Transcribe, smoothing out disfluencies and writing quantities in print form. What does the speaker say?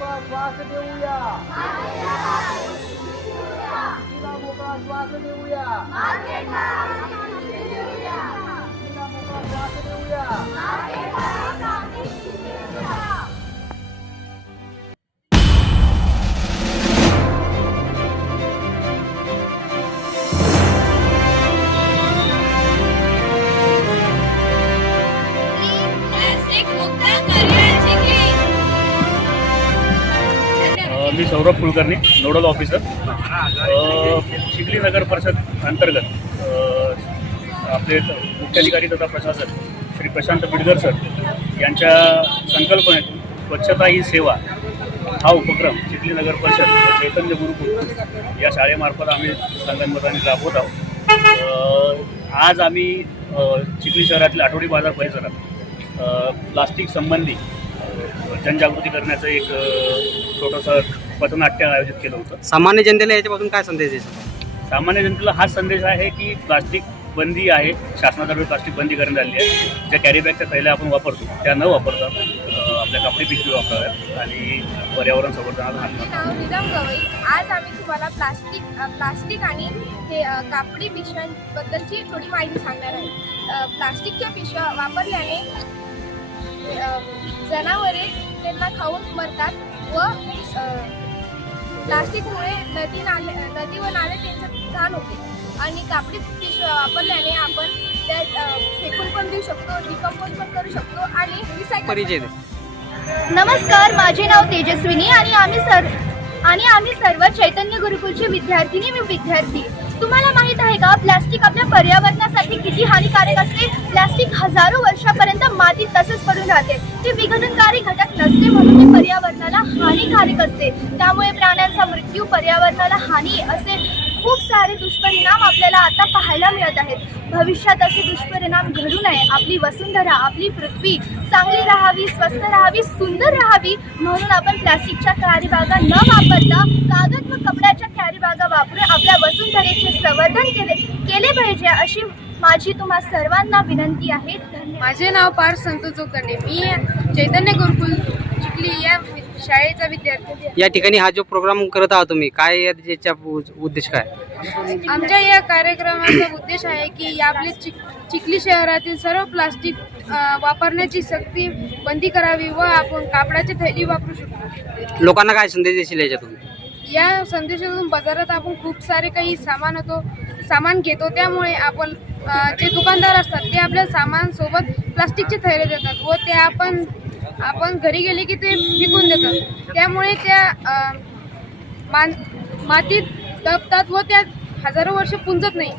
मोकळा श्वास देऊया, तिला मोकळा श्वास देऊया, तिला मोकळा श्वास देऊया. मी सौरभ कुलकर्णी, नोडल ऑफिसर, चिखली नगर परिषद अंतर्गत आपले मुख्याधिकारी तथा प्रशासक श्री प्रशांत बिडकर सर यांच्या संकल्पनेतून स्वच्छता ही सेवा हा उपक्रम चिखली नगर परिषद व चैतन्य गुरुकुल या शाळेमार्फत आम्ही संगनमताने राबवत आहोत. आज आम्ही चिखली शहरातील आठवडी बाजार परिसरात प्लास्टिक संबंधी जनजागृती करण्याचं एक छोटंसं पथनाट्य आयोजित केलं होतं. सामान्य जनतेला याच्यापासून काय संदेश द्यायचा? सामान्य जनतेला हाच संदेश आहे की प्लास्टिक बंदी आहे, शासनातर्फे प्लास्टिक बंदी करण्यात आली आहे. ज्या कॅरीबॅगच्या थैल्या आपण वापरतो त्या न वापरता आपल्या कापडी पिशवी वापराव्यात आणि पर्यावरण संवर्धनाला हात नाव निजाम गवई. आज आम्ही तुम्हाला प्लास्टिक आणि हे कापडी पिशव्यांबद्दलची थोडी माहिती सांगणार आहे. प्लास्टिकच्या पिशव्या वापरल्याने जनावरे त्यांना खाऊन मरतात व प्लास्टिकमुळे नदी व नाले त्यांचं घाण होते आणि कापडी पिशव्या वापरल्याने आपण त्या फेकून पण देऊ शकतो, डिकंपोज पण करू शकतो आणि रिसायकल. परिचय दे. नमस्कार, माझे नाव तेजस्विनी आणि आम्ही सर्व चैतन्य गुरुकुलचे विद्यार्थिनी व विद्यार्थी. तुम्हाला माहित आहे का प्लास्टिक आपल्या पर्यावरणासाठी किती हानिकारक असते? प्लास्टिक हजारो वर्षापर्यंत मातीत तसेच पडून राहते. ते विघटनकारी घटक नसते म्हणून ते पर्यावरणाला हानिकारक असते. त्यामुळे प्राण्यांचा मृत्यू, पर्यावरणाला हानी असे खूप सारे दुष्परिणाम आपल्याला आता पाहायला मिळत आहेत. भविष्यात असे दुष्परिणाम घडू नये, आपली वसुंधरा, आपली पृथ्वी चांगली राहावी, स्वस्थ राहावी, सुंदर राहावी म्हणून आपण प्लास्टिकच्या कॅरीबॅगा न वापरता कागद व कपड्याच्या कॅरीबॅगा वापरून आपल्या वसुंधरेचे संवर्धन केले पाहिजे अशी माझी तुम्हा सर्वांना विनंती आहे. धन्यवाद. माझे नाव पार्थ संतोष जोगदंडे. मी चैतन्य गुरुकुल चिखली या शाळेचा विद्यार्थी आहे. या ठिकाणी हा जो प्रोग्राम करत आहात तुम्ही, काय याचा उद्देश काय? आमच्या या कार्यक्रमाचा उद्देश आहे की आपले चिखली शहरातील सर्व प्लास्टिक वापरण्याची सक्ती बंदी करावी व आपण कापडाची थैली वापरू शकतो. लोकांना काय संदेश देशील याच्यातून? या संदेशातून बाजारात आपण खूप सारे काही सामान घेतो, त्यामुळे आपण जे दुकानदार असतात ते आपल्या सामान सोबत प्लास्टिकचे थैले देतात व ते आपण घरी गेले की ते फेकून देतात. त्यामुळे त्या मातीत दबतात व त्या हजारो वर्ष पुंजत नाही.